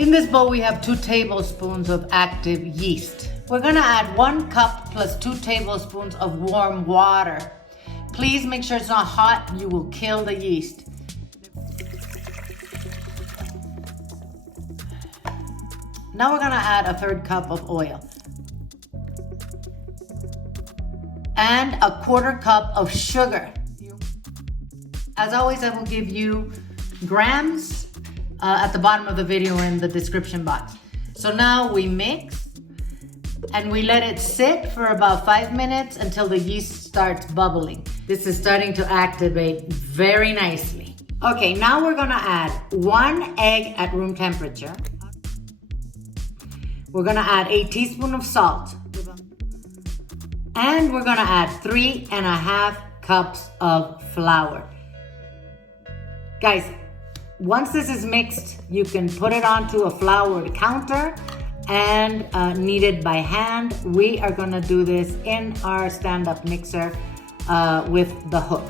In this bowl, we have 2 tablespoons of active yeast. We're gonna add 1 cup plus 2 tablespoons of warm water. Please make sure it's not hot, you will kill the yeast. Now we're gonna add a 1/3 cup of oil. And a 1/4 cup of sugar. As always, I will give you grams at the bottom of the video in the description box. So now we mix and we let it sit for about 5 minutes until the yeast starts bubbling. This is starting to activate very nicely. Okay, now we're gonna add 1 egg at room temperature. We're gonna add a teaspoon of salt. And we're gonna add 3.5 cups of flour. Guys, once this is mixed, you can put it onto a floured counter and knead it by hand. We are gonna do this in our stand-up mixer with the hook.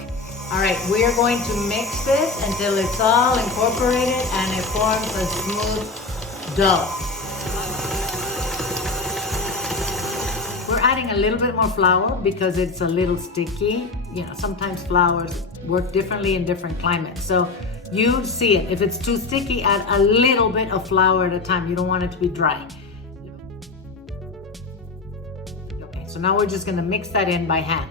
All right, we are going to mix this until it's all incorporated and it forms a smooth dough. We're adding a little bit more flour because it's a little sticky. You know, sometimes flours work differently in different climates. So you see it. If it's too sticky, add a little bit of flour at a time. You don't want it to be dry. Okay, so now we're just gonna mix that in by hand.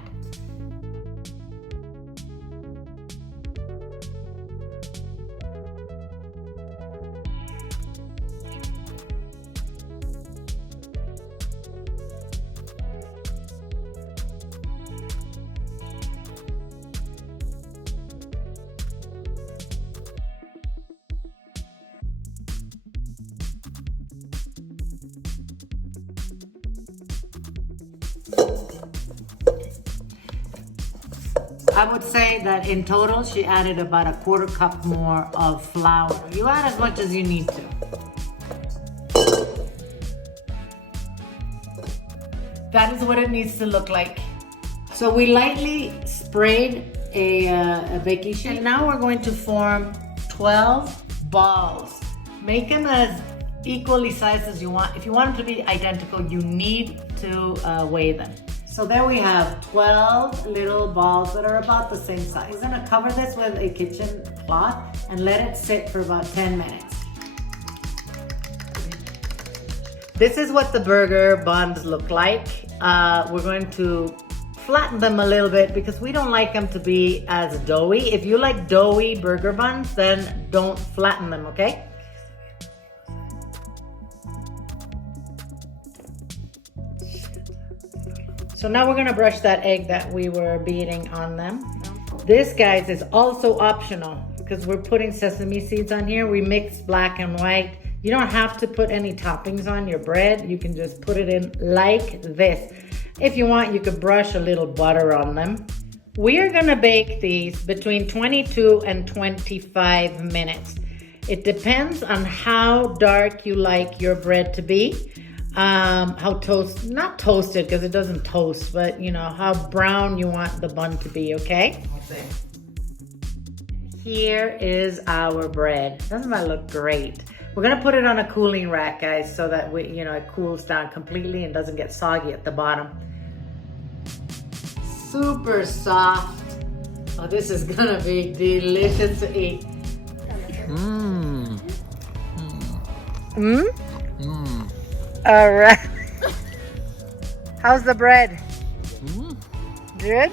I would say that in total, she added about a 1/4 cup more of flour. You add as much as you need to. That is what it needs to look like. So we lightly sprayed a baking sheet. And now we're going to form 12 balls. Make them as equally sized as you want. If you want them to be identical, you need to weigh them. So there we have 12 little balls that are about the same size. We're gonna cover this with a kitchen cloth and let it sit for about 10 minutes. This is what the burger buns look like. We're going to flatten them a little bit because we don't like them to be as doughy. If you like doughy burger buns, then don't flatten them, okay? So now we're gonna brush that egg that we were beating on them. This, guys, is also optional because we're putting sesame seeds on here. We mix black and white. You don't have to put any toppings on your bread. You can just put it in like this. If you want, you could brush a little butter on them. We are gonna bake these between 22 and 25 minutes. It depends on how dark you like your bread to be. Not toasted because it doesn't toast, but you know, how brown you want the bun to be, okay? Here is our bread. Doesn't that look great? We're gonna put it on a cooling rack, guys, so that it cools down completely and doesn't get soggy at the bottom. Super soft. Oh, this is gonna be delicious to eat. Mmm. Mmm? Mmm. All right. How's the bread? Good?